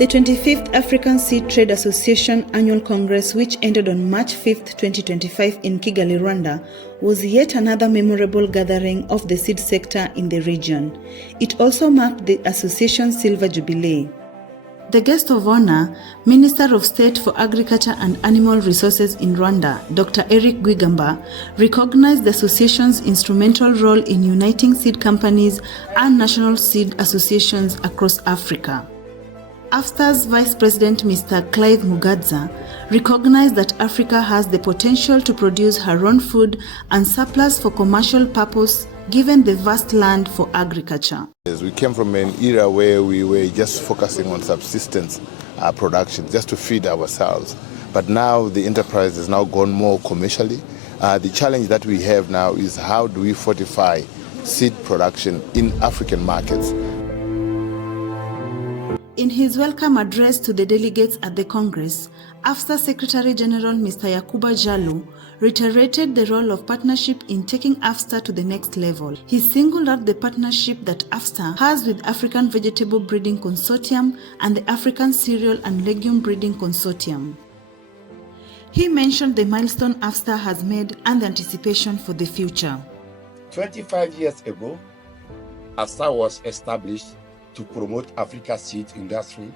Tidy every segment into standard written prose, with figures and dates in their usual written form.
The 25th African Seed Trade Association Annual Congress, which ended on March 5, 2025 in Kigali, Rwanda, was yet another memorable gathering of the seed sector in the region. It also marked the association's Silver Jubilee. The guest of honor, Minister of State for Agriculture and Animal Resources in Rwanda, Dr. Eric Gwigamba, recognized the association's instrumental role in uniting seed companies and national seed associations across Africa. AFSTA's Vice President Mr. Clive Mugadza recognized that Africa has the potential to produce her own food and surplus for commercial purpose given the vast land for agriculture. We came from an era where we were just focusing on subsistence production, just to feed ourselves. But now the enterprise has now gone more commercially. The challenge that we have now is how do we fortify seed production in African markets. In his welcome address to the delegates at the Congress, AFSTA Secretary General Mr. Yakuba Jallo reiterated the role of partnership in taking AFSTA to the next level. He singled out the partnership that AFSTA has with African Vegetable Breeding Consortium and the African Cereal and Legume Breeding Consortium. He mentioned the milestone AFSTA has made and the anticipation for the future. 25 years ago, AFSTA was established to promote Africa's seed industry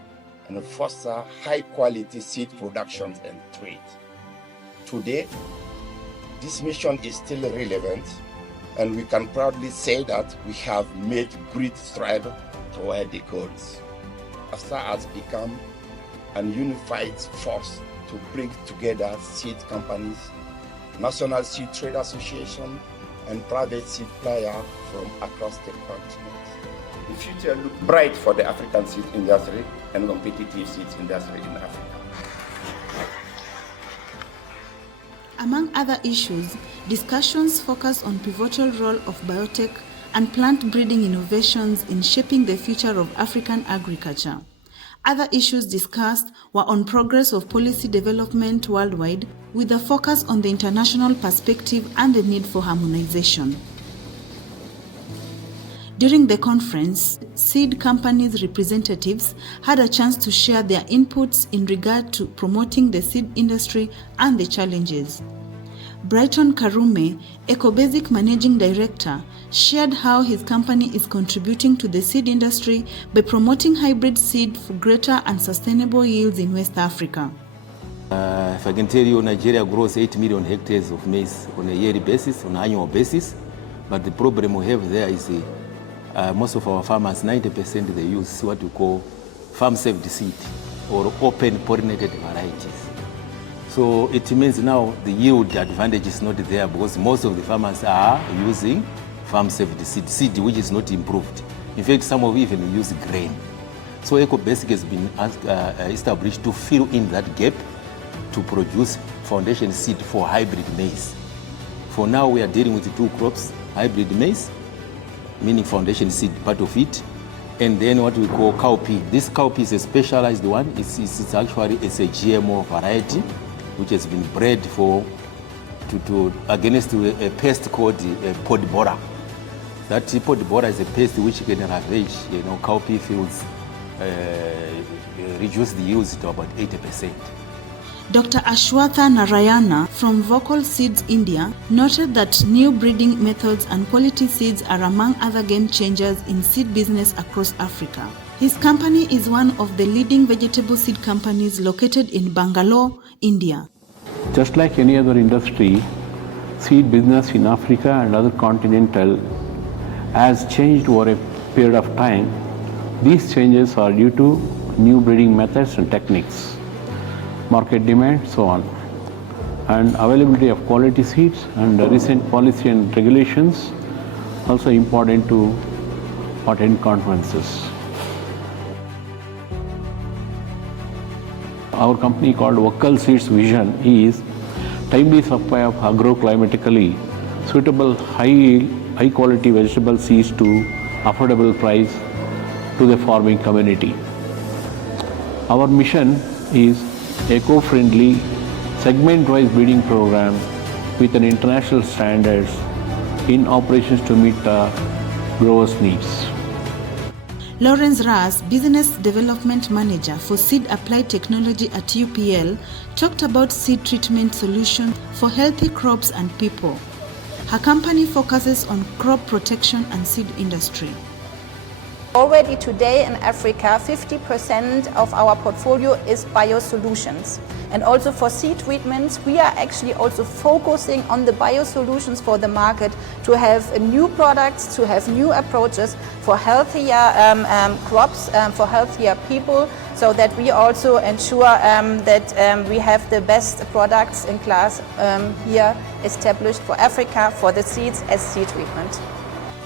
and foster high-quality seed production and trade. Today, this mission is still relevant, and we can proudly say that we have made great strides toward the goals. AFSTA has become a unified force to bring together seed companies, national seed trade association, and private seed players from across the continent. The future looks bright for the African seed industry and competitive seed industry in Africa. Among other issues, discussions focused on pivotal role of biotech and plant breeding innovations in shaping the future of African agriculture. Other issues discussed were on progress of policy development worldwide, with a focus on the international perspective and the need for harmonization. During the conference, seed companies' representatives had a chance to share their inputs in regard to promoting the seed industry and the challenges. Brighton Karume, EcoBasic Managing Director, shared how his company is contributing to the seed industry by promoting hybrid seed for greater and sustainable yields in West Africa. If I can tell you, Nigeria grows 8 million hectares of maize on a yearly basis, on an annual basis, but the problem we have there is most of our farmers, 90%, they use what we call farm-saved seed or open pollinated varieties. So it means now the yield advantage is not there because most of the farmers are using farm-saved seed which is not improved. In fact, some of even use grain. So EcoBasic has been established to fill in that gap to produce foundation seed for hybrid maize. For now, we are dealing with 2 crops, hybrid maize, meaning foundation seed, part of it, and then what we call cowpea. This cowpea is a specialized one. It's actually a GMO variety which has been bred against a pest called pod borer. That pod borer is a pest which can ravage, cowpea fields, reduce the yields to about 80%. Dr. Ashwatha Narayana from Vocal Seeds India noted that new breeding methods and quality seeds are among other game changers in seed business across Africa. His company is one of the leading vegetable seed companies located in Bangalore, India. Just like any other industry, seed business in Africa and other continental has changed over a period of time. These changes are due to new breeding methods and techniques, market demand, so on, and availability of quality seeds, and recent policy and regulations also important to attend conferences. Our company called Vocal Seeds vision is timely supply of agroclimatically suitable high quality vegetable seeds to affordable price to the farming community. Our mission is eco-friendly, segment-wise breeding program with an international standards in operations to meet the growers' needs. Lawrence Ras, Business Development Manager for Seed Applied Technology at UPL, talked about seed treatment solutions for healthy crops and people. Her company focuses on crop protection and seed industry. Already today in Africa, 50% of our portfolio is biosolutions. And also for seed treatments, we are actually also focusing on the biosolutions for the market to have new products, to have new approaches for healthier crops, for healthier people, so that we also ensure that we have the best products in class here established for Africa for the seeds as seed treatment.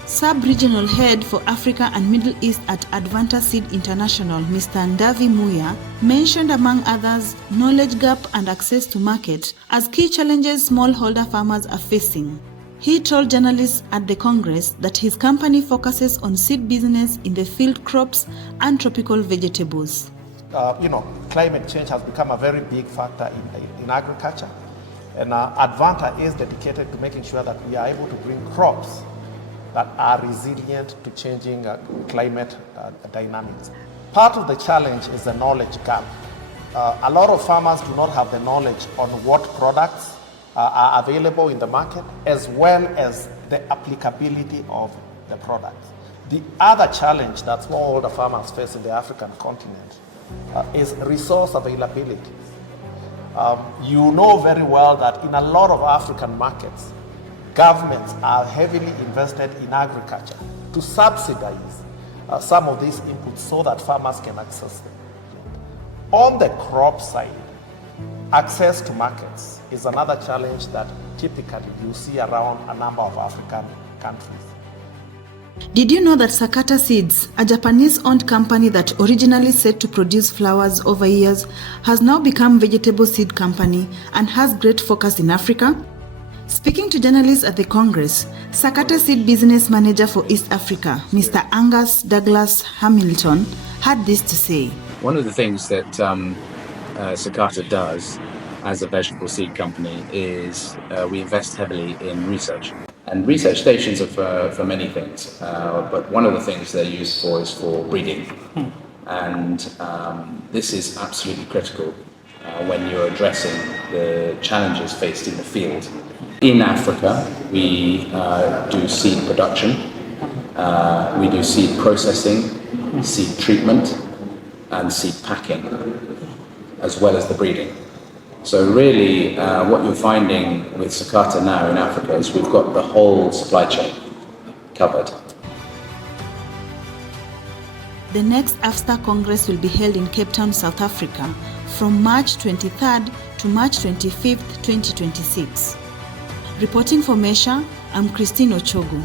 Sub-Regional Head for Africa and Middle East at Advanta Seed International, Mr. Ndavi Muya, mentioned among others knowledge gap and access to market as key challenges smallholder farmers are facing. He told journalists at the Congress that his company focuses on seed business in the field crops and tropical vegetables. Climate change has become a very big factor in agriculture, and Advanta is dedicated to making sure that we are able to bring crops that are resilient to changing climate dynamics. Part of the challenge is the knowledge gap. A lot of farmers do not have the knowledge on what products are available in the market, as well as the applicability of the products. The other challenge that smallholder farmers face in the African continent is resource availability. You know very well that in a lot of African markets, governments are heavily invested in agriculture to subsidize some of these inputs so that farmers can access them. On the crop side, access to markets is another challenge that typically you see around a number of African countries. Did you know that Sakata Seeds, a Japanese-owned company that originally set to produce flowers over years, has now become a vegetable seed company and has great focus in Africa? Speaking to journalists at the Congress, Sakata Seed Business Manager for East Africa, Mr. Angus Douglas Hamilton, had this to say. One of the things that Sakata does as a vegetable seed company is we invest heavily in research. And research stations are for many things, but one of the things they're used for is for breeding. And this is absolutely critical when you're addressing the challenges faced in the field. In Africa, we do seed production, we do seed processing, seed treatment, and seed packing, as well as the breeding. So really, what you're finding with Sakata now in Africa is we've got the whole supply chain covered. The next AFSTA Congress will be held in Cape Town, South Africa, from March 23rd to March 25th, 2026. Reporting for Mesha, I'm Christine Ochogu.